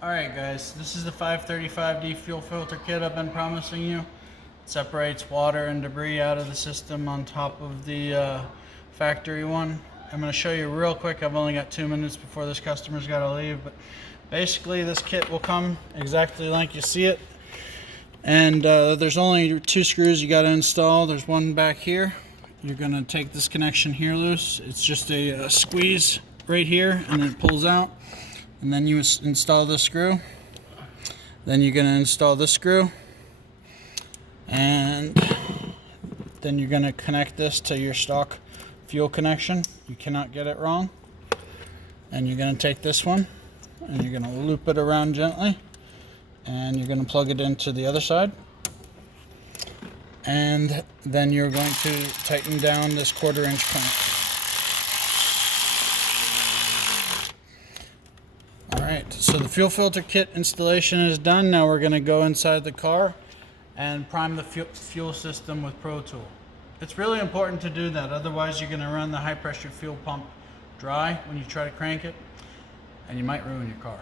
Alright guys, this is the 535D fuel filter kit I've been promising you. It separates water and debris out of the system on top of the factory one. I'm going to show you real quick. I've only got 2 minutes before this customer's got to leave, but basically this kit will come exactly like you see it. And there's only 2 screws you got to install. There's one back here. You're going to take this connection here loose. It's just a squeeze right here and it pulls out. And then you install this screw. Then you're going to install this screw. And then you're going to connect this to your stock fuel connection. You cannot get it wrong. And you're going to take this one and you're going to loop it around gently. And you're going to plug it into the other side. And then you're going to tighten down this 1/4 inch clamp. Alright, so the fuel filter kit installation is done. Now we're going to go inside the car and prime the fuel system with Pro Tool. It's really important to do that, otherwise you're going to run the high pressure fuel pump dry when you try to crank it, and you might ruin your car.